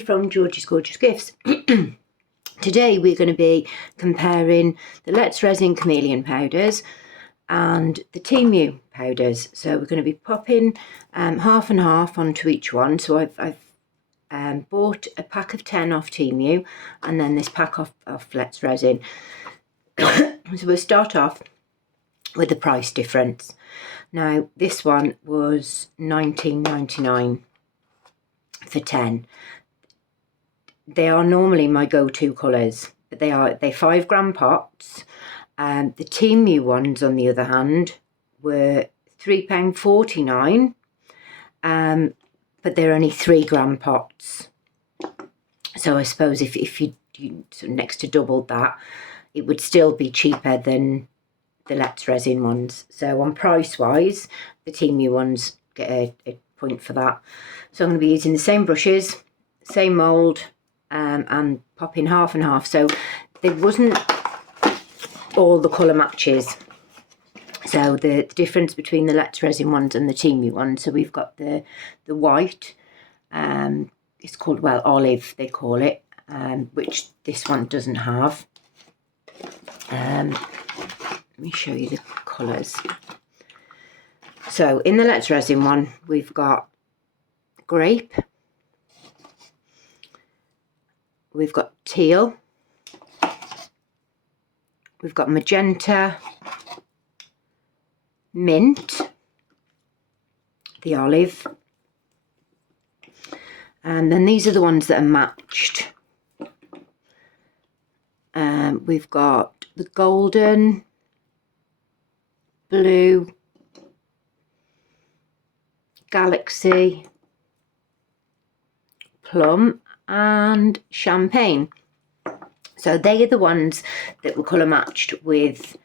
from Georgie's Gorgeous Gifts. Today we're going to be comparing the Let's Resin Chameleon powders and the TEMU powders. So we're going to be popping half and half onto each one. So I've bought a pack of 10 off TEMU and then this pack off Let's Resin. So we'll start off with the price difference. Now this one was £19.99 for 10. They are normally my go-to colours, but they're 5 gram pots. The TEMU ones, on the other hand, were £3.49, but they're only 3 gram pots. So I suppose if you sort of next to doubled that, it would still be cheaper than the Let's Resin ones. So on price-wise, the TEMU ones get a point for that. So I'm going to be using the same brushes, same mould, and popping half and half. So there wasn't all the colour matches. So the difference between the Let's Resin ones and the TEMU ones. So we've got the white, it's called, well, olive they call it, which this one doesn't have. Let me show you the colours. So in the Let's Resin one, we've got grape, we've got teal, we've got magenta, mint, the olive, and then these are the ones that are matched. We've got the golden, blue, galaxy, plum and champagne. So they are the ones that were colour matched with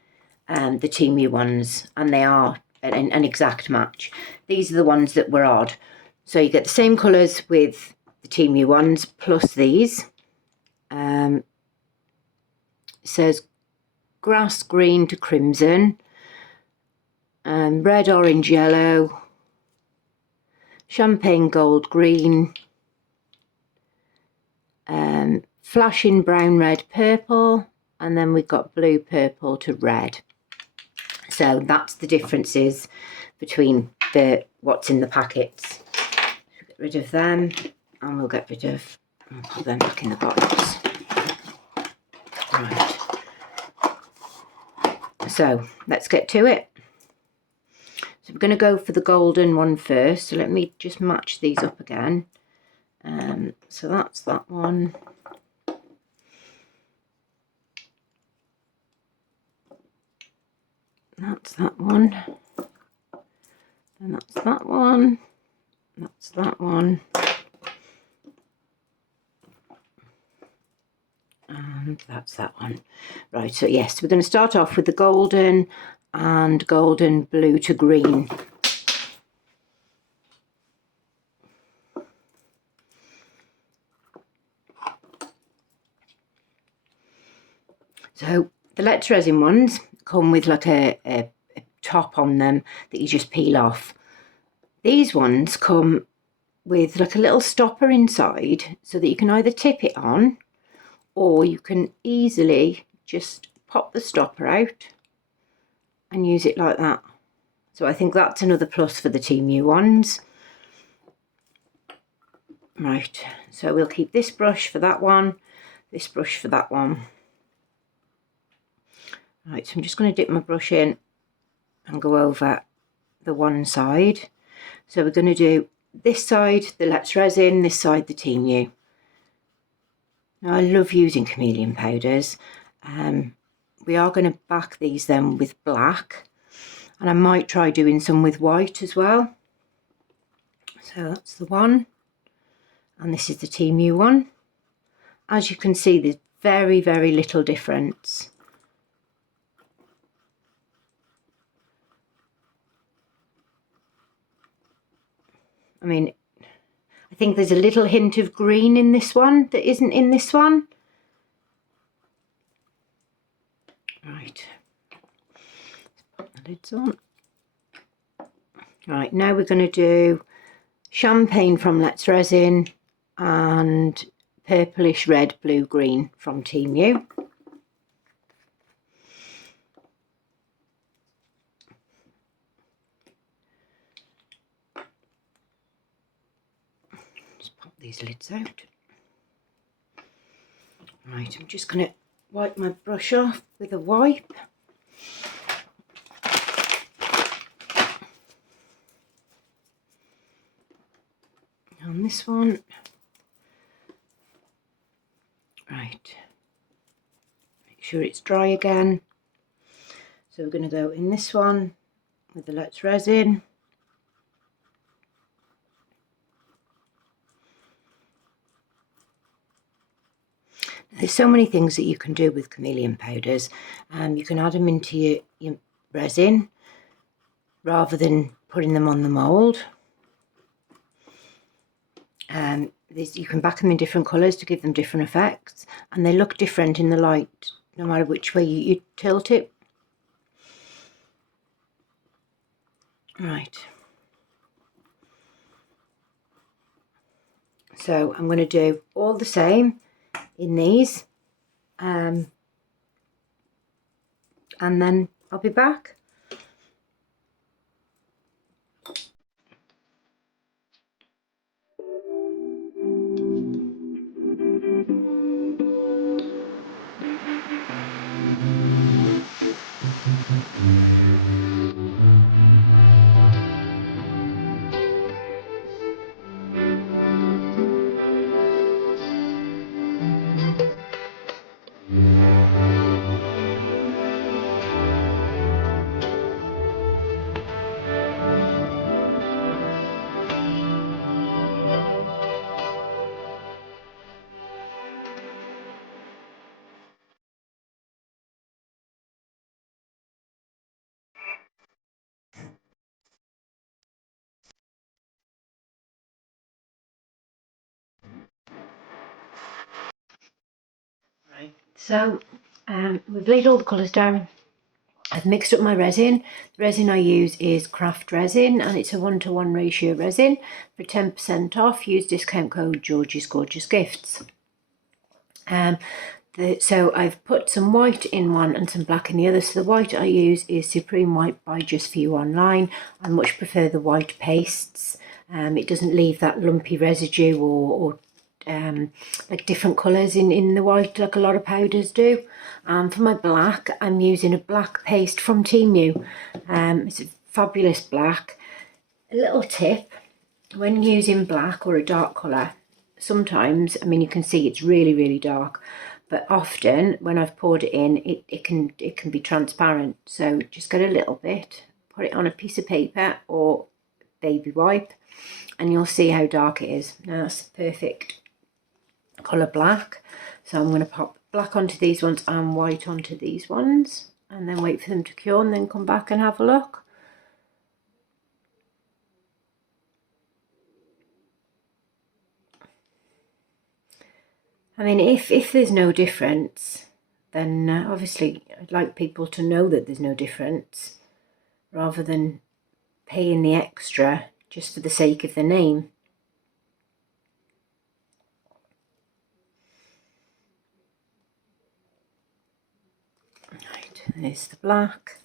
the TEMU ones, and they are an exact match. These are the ones that were odd. So you get the same colours with the TEMU ones plus these. It says grass green to crimson, red, orange, yellow, champagne gold green, flashing brown, red, purple, and then we've got blue, purple to red. So that's the differences between what's in the packets. Get rid of them, and we'll get rid of, and put them back in the bottles. Right. So let's get to it. So we're going to go for the golden one first. So let me just match these up again. So that's that one. That's that one. And that's that one. That's that one. And that's that one. Right, so yes, we're going to start off with the golden and golden blue to green. So the Let's Resin ones come with like a top on them that you just peel off. These ones come with like a little stopper inside so that you can either tip it on, or you can easily just pop the stopper out and use it like that. So I think that's another plus for the TEMU ones. Right, so we'll keep this brush for that one, this brush for that one. Right, so I'm just going to dip my brush in and go over the one side. So we're going to do this side, the Let's Resin, this side, the TEMU. Now I love using Chameleon powders. We are going to back these then with black, and I might try doing some with white as well. So that's the one, and this is the TEMU one. As you can see, there's very, very little difference. I mean, I think there's a little hint of green in this one that isn't in this one. Right, put the lids on. Right, now we're going to do champagne from Let's Resin and purplish red, blue, green from TEMU. Just pop these lids out. Right, I'm just going to wipe my brush off with a wipe. On this one. Right, make sure it's dry again. So we're going to go in this one with the Let's Resin. There's so many things that you can do with chameleon powders. You can add them into your resin rather than putting them on the mould. You can back them in different colours to give them different effects, and they look different in the light no matter which way you tilt it. Right. So I'm going to do all the same in these, and then I'll be back. Right, so we've laid all the colours down. I've mixed up my resin. The resin I use is craft resin, and it's a 1:1 ratio resin. For 10% off, use discount code Georgie's Gorgeous Gifts. So I've put some white in one and some black in the other. So the white I use is Supreme White by Just For You Online. I much prefer the white pastes. It doesn't leave that lumpy residue or like different colours in the white like a lot of powders do. For my black, I'm using a black paste from TEMU. It's a fabulous black. A little tip, when using black or a dark colour, sometimes, I mean, you can see it's really dark, but often when I've poured it in, it can be transparent. So just get a little bit, put it on a piece of paper or baby wipe, and you'll see how dark it is. Now that's perfect colour black. So I'm going to pop black onto these ones and white onto these ones, and then wait for them to cure and then come back and have a look. I mean, if there's no difference, then obviously I'd like people to know that there's no difference, rather than paying the extra just for the sake of the name. Right, there's the black.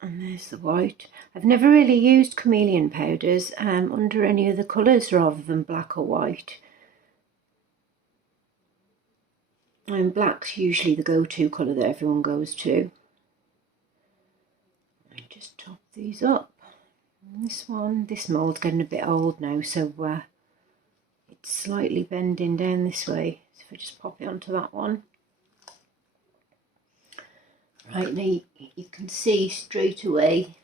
And there's the white. I've never really used chameleon powders under any other colours rather than black or white. And black's usually the go-to colour that everyone goes to. I just top these up. And this mould's getting a bit old now, so it's slightly bending down this way. So if I just pop it onto that one. Right, now you can see straight away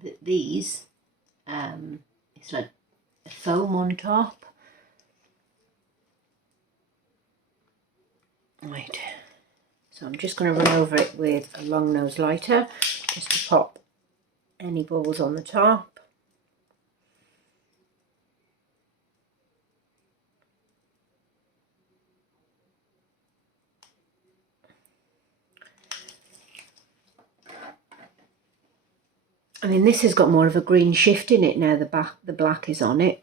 that these, it's like a foam on top. Right, so I'm just going to run over it with a long nose lighter just to pop any balls on the top. I mean, this has got more of a green shift in it now the black is on it.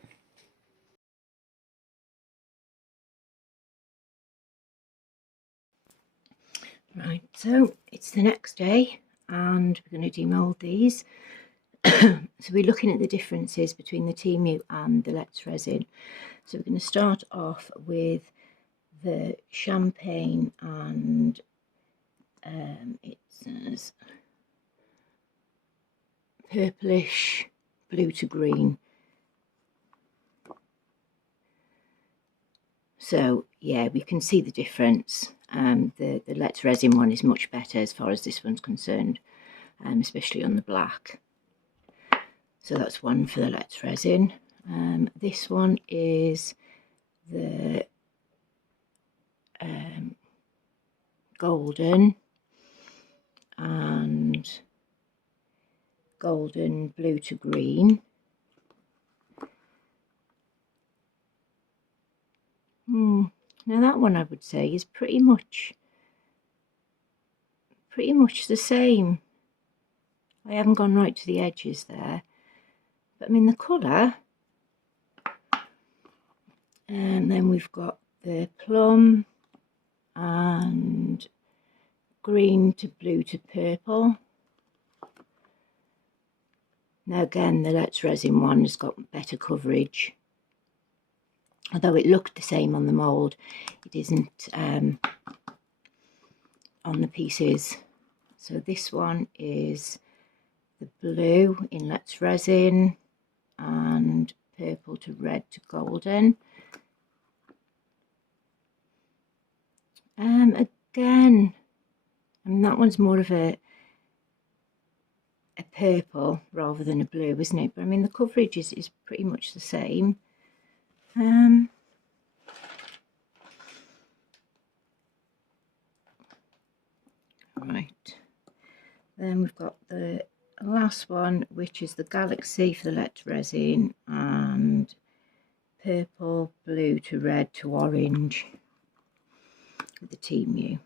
Right, so it's the next day and we're going to demold these. So we're looking at the differences between the TEMU and the Let's Resin. So we're going to start off with the champagne, and it says purplish blue to green. So yeah, we can see the difference. The Let's Resin one is much better as far as this one's concerned, especially on the black. So that's one for the Let's Resin. This one is the golden and golden blue to green. Now that one I would say is pretty much the same. I haven't gone right to the edges there, but I mean the colour. And then we've got the plum and green to blue to purple. Now again, the Let's Resin one has got better coverage. Although it looked the same on the mould, it isn't on the pieces. So this one is the blue in Let's Resin and purple to red to golden. Again, I mean that one's more of a purple rather than a blue, isn't it? But I mean the coverage is pretty much the same. Right, then we've got the last one, which is the Galaxy for the Let's Resin and purple, blue to red to orange with the TEMU.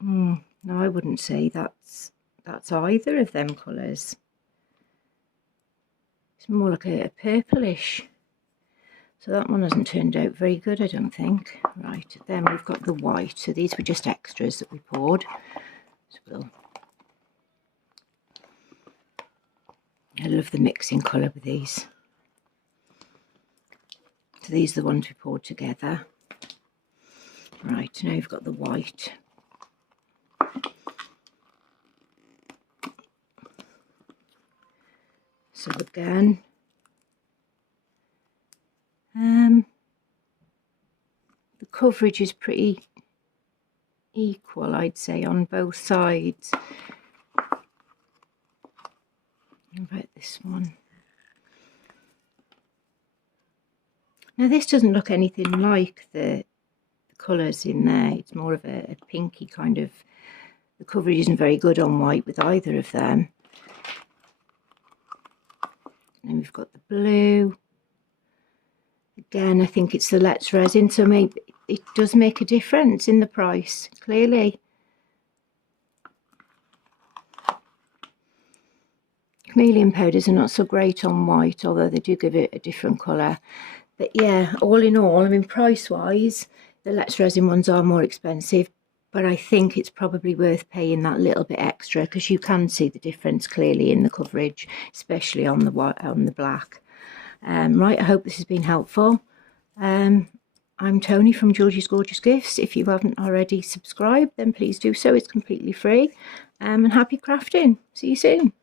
No, I wouldn't say that's either of them colours. It's more like a purplish. So that one hasn't turned out very good, I don't think. Right, then we've got the white. So these were just extras that we poured. So I love the mixing colour with these. So these are the ones we poured together. Right, now we've got the white. So again, the coverage is pretty equal, I'd say, on both sides. What about this one? Now this doesn't look anything like the colours in there. It's more of a pinky kind of. The coverage isn't very good on white with either of them. And then we've got the blue. Again, I think it's the Let's Resin, so maybe it does make a difference in the price, clearly. Chameleon powders are not so great on white, although they do give it a different colour. But yeah, all in all, I mean, price-wise, the Let's Resin ones are more expensive, but I think it's probably worth paying that little bit extra because you can see the difference clearly in the coverage, especially on the white, on the black. Right, I hope this has been helpful. I'm Tony from Georgie's Gorgeous Gifts. If you haven't already subscribed, then please do so. It's completely free. And happy crafting. See you soon.